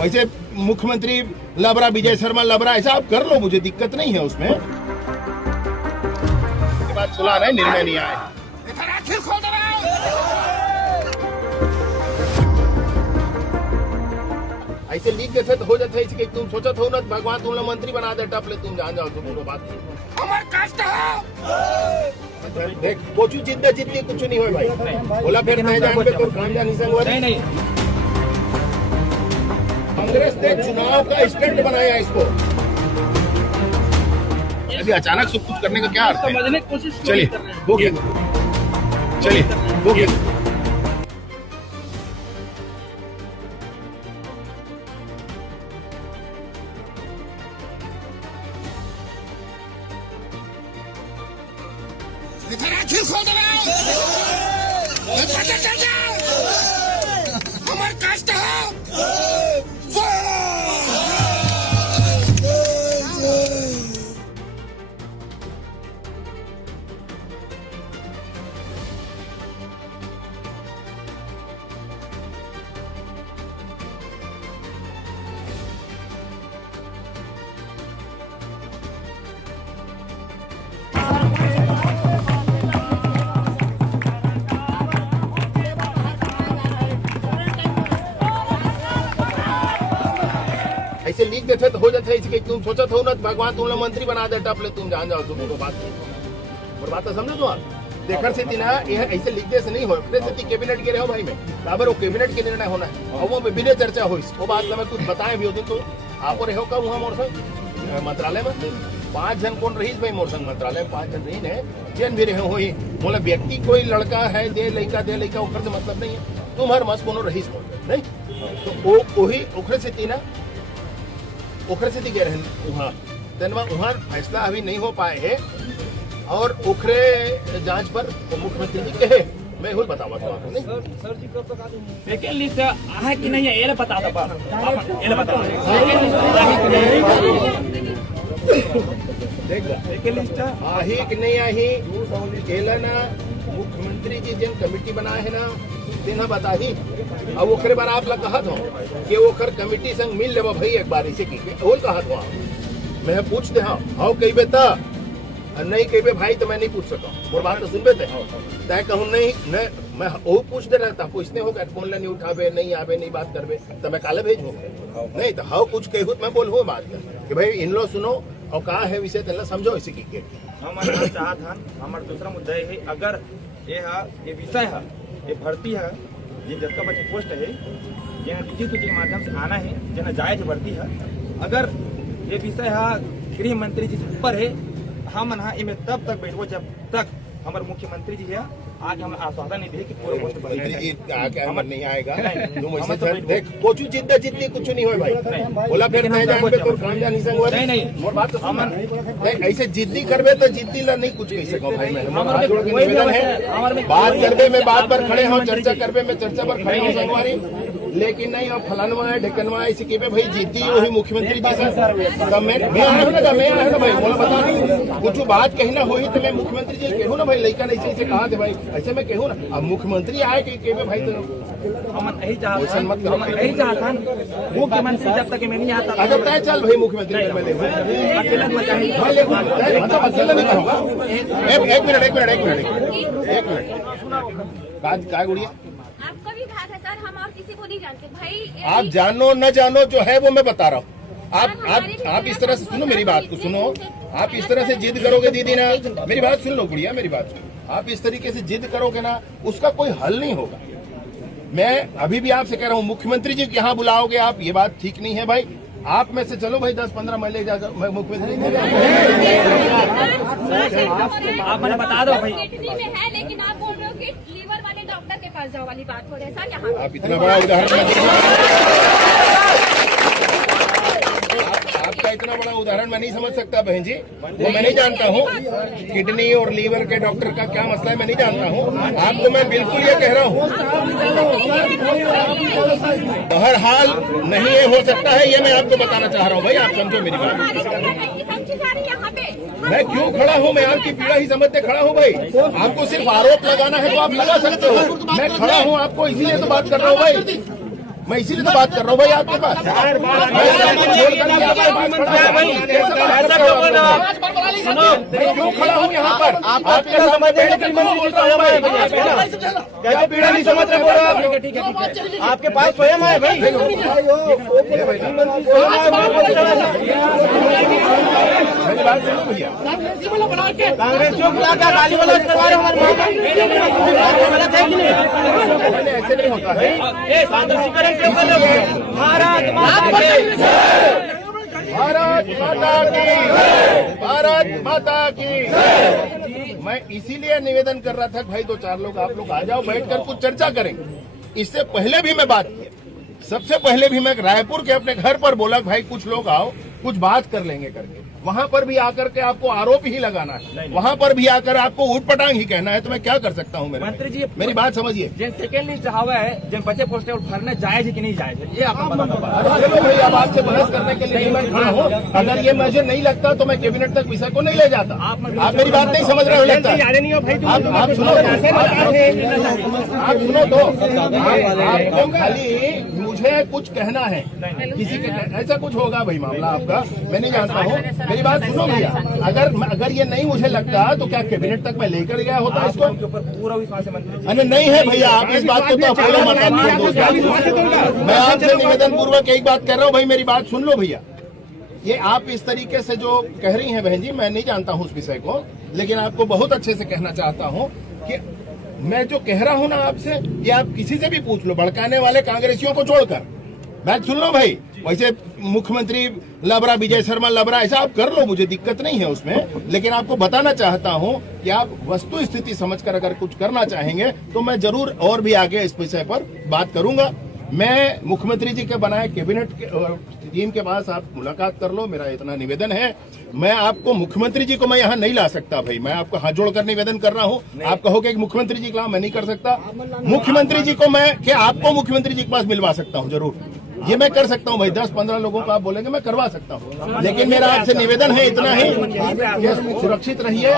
वैसे मुख्यमंत्री लबरा, विजय शर्मा लबरा, ऐसा आप कर लो, मुझे दिक्कत नहीं है उसमें। के बाद सुना रहे निर्णय नहीं आए। ऐसे लीक देते तो हो जाता है इसके। तुम सोचा हो ना भगवान तुम लोग मंत्री बना दे टपले, तुम जान जाओ तुम लोग बात देख कोचू जिद्दा जिद्दी कुछ नहीं हो भाई। बोला फिर मैं जान पे तो गांजा नहीं संगवा नहीं। कांग्रेस ने चुनाव का स्टंट बनाया इसको। अभी अचानक सब कुछ करने का क्या अर्थ है? समझने की कोशिश चलिए हो गया, चलिए हो गया। हमारे कास्ट ऐसे लीक देते तो हो जाता है इसके। तुम सोचा हो ना भगवान तुम लोग मंत्री बना दे टपले, तुम जान जाओ तुम लोग बात और बात समझो तो आप देखर से ना ऐसे लिख दे से नहीं हो कैबिनेट के रहे हो भाई में बराबर वो कैबिनेट के निर्णय होना है और वो बिना चर्चा हो वो बात में कुछ बताए भी होते तो आप रहो का वहाँ मोर संग मंत्रालय में 5 जन कौन रही भाई मोर संग मंत्रालय में 5 जन रही है जन भी रहे हो ही बोला व्यक्ति कोई लड़का है दे लड़का ओखर से मतलब नहीं है। तुम हर मस कोनो रहीस नहीं तो वही ओखरे से तीना ओखरे से गए रहे वहाँ फैसला अभी नहीं हो पाए है और ओखरे जांच पर मुख्यमंत्री जी कहे मैं हुई बतावा तो आपको नहीं सर जी कब तक आ जाएंगे? सेकंड लिस्ट है कि नहीं है ये बता दो ये बता सेकंड लिस्ट आही कि नहीं आही केला ना मुख्यमंत्री जी जिन कमेटी बनाए है ना दिन बता ही अब ओखरे बार आप लोग कहत हो कि ओखर कमेटी संग मिल लेवा भाई एक बार इसे की ओल कहत हो मैं पूछते हाँ हाउ कही बेता नहीं कहे भाई तो मैं नहीं पूछ सका और बात तो सुनबे थे तय कहूँ नहीं मैं वो पूछते रहता पूछते हो फोन नहीं उठावे नहीं आवे नहीं बात करवे तो मैं काले भेजू नहीं तो हाउ कुछ कहूँ मैं बोल हो बात कि भाई इन लो सुनो और कहा है विषय तेला समझो इसी की हमारे चाहत हन हमारा दूसरा मुद्दा है अगर ये विषय है ये भर्ती है जिन जगह बच्चे पोस्ट है जिन्हें लिखित सूची के माध्यम से आना है जिन्हें जायज भर्ती है अगर ये विषय है गृह मंत्री जी से ऊपर है हम इनमें तब तक बैठो जब तक हमारे मुख्यमंत्री जी है आज हमें आश्वासन नहीं दे कि पूरे पोस्ट हमारे नहीं आएगा देख कोचू जिद्दा जिद्दी कुछ नहीं हो भाई बोला फिर मैं जान पे तो गांजा नहीं संगवा नहीं और बात तो ऐसे जिद्दी करबे तो जिद्दी ला नहीं कुछ कह सको भाई मैं निवेदन है बात करबे में बात पर खड़े हो चर्चा करबे में चर्चा पर खड़े हो संगवारी लेकिन नहीं अब फलानवा ढकनवा ऐसे के भाई जीती वही मुख्यमंत्री जी से मैं आया ना भाई बोला बता कुछ बात कहना हो तो मैं मुख्यमंत्री जी कहूँ ना भाई लड़का नहीं ऐसे कहा थे भाई ऐसे मैं कहूँ ना अब मुख्यमंत्री आए कि भाई तो हम यही चाहता मुख्यमंत्री जब तक मैं नहीं आता अगर तय चल भाई मुख्यमंत्री अकेला नहीं कहूँगा एक मिनट क्या गुड़िया आपका भी भाग है सर हम और किसी को नहीं जानते भाई आप जानो न जानो जो है वो मैं बता रहा हूँ आप इस तरह से सुनो मेरी बात को सुनो आप इस तरह से जिद करोगे दीदी ना मेरी बात सुन लो गुड़िया मेरी बात आप इस तरीके से जिद करोगे ना उसका कोई हल नहीं होगा। मैं अभी भी आपसे कह रहा हूँ मुख्यमंत्री जी यहाँ बुलाओगे आप ये बात ठीक नहीं है भाई आप में से चलो भाई 10-15 महीने जाकर मैं मुख्यमंत्री आप मैंने बता दो भाई किडनी में है लेकिन आप बोल रहे हो कि लीवर वाले डॉक्टर के पास जाओ वाली बात हो रही है सर यहाँ आप इतना बड़ा उदाहरण आपका इतना बड़ा उदाहरण मैं नहीं समझ सकता बहन जी वो मैं नहीं जानता हूँ किडनी और लीवर के डॉक्टर का क्या मसला है मैं नहीं जानता हूँ आपको मैं बिल्कुल ये कह रहा हूँ हर हाल नहीं ये हो सकता है ये मैं आपको बताना चाह रहा हूँ भाई आप समझो मेरी बात मैं क्यों खड़ा हूँ मैं आपकी पीड़ा ही समझते खड़ा हूँ भाई आपको सिर्फ आरोप लगाना है तो आप लगा सकते हो मैं खड़ा हूँ आपको इसीलिए तो बात कर रहा हूँ भाई मैं इसीलिए तो बात कर रहा हूँ भाई आपके पास। मैं क्यों खड़ा हूँ यहाँ पर? आपके सामने क्या पीड़ा नहीं समझ रहे? आपके पास स्वयं है भाई। मेरी बात सुनो भैया, कांग्रेसियों को क्या गाली वाला करवा रहे हमारे गलत है कि नहीं? ऐसे नहीं होता है। सादृशीकरण क्यों कर रहे हो? भारत माता की, भारत माता की। मैं इसीलिए निवेदन कर रहा था भाई 2-4 लोग आप लोग आ जाओ, बैठकर कुछ चर्चा करेंगे। इससे पहले भी मैं बात की, सबसे पहले भी मैं रायपुर के अपने घर पर बोला भाई कुछ लोग आओ, कुछ बात कर लेंगे करके। वहां पर भी आकर के आपको आरोप ही लगाना है, वहां पर भी आकर आपको उठपटांग ही कहना है, तो मैं क्या कर सकता हूं? मंत्री जी, मेरी बात समझिए। जिन सेकेंड लिस्ट हवा है, जिन बचे पोस्टर भरने जायज है कि नहीं जायज है, ये आप चलो भाई, अब आपसे बहस करने के लिए मैं खड़ा हूँ। अगर ये मुझे नहीं लगता तो मैं कैबिनेट तक विषय को नहीं ले जाता। आप मेरी बात नहीं समझ रहे हो लगता है। आप सुनो, आप सुनो तो आपको खाली मुझे कुछ कहना है, किसी के ऐसा कुछ होगा भाई मामला आपका, मैं नहीं जानता हूँ। मेरी बात सुनो भैया, अगर ये नहीं मुझे लगता तो क्या कैबिनेट तक मैं लेकर गया होता इसको? पूरा विश्वास है मंत्री जी। अरे नहीं है भैया, आप इस बात को तो अपोलो मत कर दो। मैं आपसे निवेदन पूर्वक एक बात कर रहा हूँ भाई, मेरी बात सुन लो भैया। ये आप इस तरीके से जो कह रही हैं बहन जी, मैं नहीं जानता हूँ उस विषय को, लेकिन आपको बहुत अच्छे से कहना चाहता हूँ कि मैं जो कह रहा हूँ ना आपसे, ये आप किसी से भी पूछ लो, भड़काने वाले कांग्रेसियों को छोड़कर। बात सुन लो भाई, वैसे मुख्यमंत्री लबरा, विजय शर्मा लबरा, ऐसा आप कर लो, मुझे दिक्कत नहीं है उसमें, लेकिन आपको बताना चाहता हूं कि आप वस्तु स्थिति समझकर अगर कुछ करना चाहेंगे तो मैं जरूर और भी आगे इस विषय पर बात करूंगा। मैं मुख्यमंत्री जी के बनाए कैबिनेट टीम के पास आप मुलाकात कर लो, मेरा इतना निवेदन है। मैं आपको मुख्यमंत्री जी को मैं यहाँ नहीं ला सकता भाई, मैं आपको हाथ जोड़कर निवेदन कर रहा हूँ। आप कहोगे कि मुख्यमंत्री जी के ला मैं नहीं कर सकता, मुख्यमंत्री जी को मैं क्या आपको मुख्यमंत्री जी के पास मिलवा सकता हूँ, जरूर ये मैं कर सकता हूँ भाई। 10-15 लोगों को आप बोलेंगे मैं करवा सकता हूँ, लेकिन मेरा आपसे निवेदन है इतना ही कि सुरक्षित रहिए,